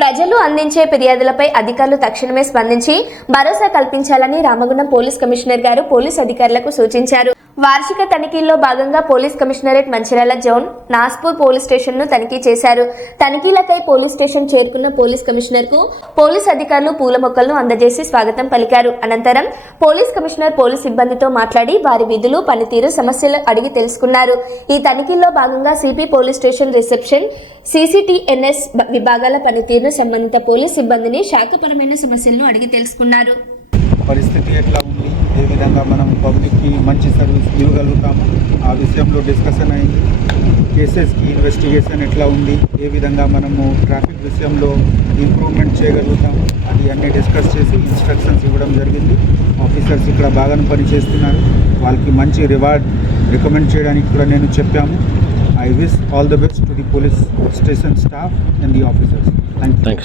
ప్రజలు అందించే ఫిర్యాదులపై అధికారులు తక్షణమే స్పందించి భరోసా కల్పించాలని రామగుండం పోలీస్ కమిషనర్ గారు పోలీస్ అధికారులకు సూచించారు. వార్షిక తనిఖీల్లో భాగంగా police commissionerate Mancherial zone Naspur police స్టేషన్ను తనిఖీ చేశారు. తనిఖీలకై పోలీస్ స్టేషన్ చేరుకున్న పోలీస్ కమిషనర్కు పోలీస్ అధికారులు పూల మొక్కలను అందజేసి స్వాగతం పలికారు. అనంతరం పోలీస్ కమిషనర్ పోలీస్ సిబ్బందితో మాట్లాడి వారి విధులు పనితీరు సమస్యలు అడిగి తెలుసుకున్నారు. ఈ తనిఖీల్లో భాగంగా CP police station reception CCTNS విభాగాల పనితీరును సంబంధిత పోలీస్ సిబ్బందిని శాఖపరమైన సమస్యలను అడిగి తెలుసుకున్నారు. పరిస్థితి ఎట్లా ఉంది? ఏ విధంగా మనం పబ్లిక్కి మంచి సర్వీస్ ఇవ్వగలుగుతాము? ఆ విషయంలో డిస్కషన్ అయింది. కేసెస్కి ఇన్వెస్టిగేషన్ ఎట్లా ఉంది? ఏ విధంగా మనము ట్రాఫిక్ విషయంలో ఇంప్రూవ్మెంట్ చేయగలుగుతాము? అది అన్నీ డిస్కస్ చేసి ఇన్స్ట్రక్షన్స్ ఇవ్వడం జరిగింది. ఆఫీసర్స్ ఇక్కడ బాగానే పనిచేస్తున్నారు. వాళ్ళకి మంచి రివార్డ్ రికమెండ్ చేయడానికి కూడా నేను చెప్పాము. I wish all the best to the police station staff and the officers. Thank you thanks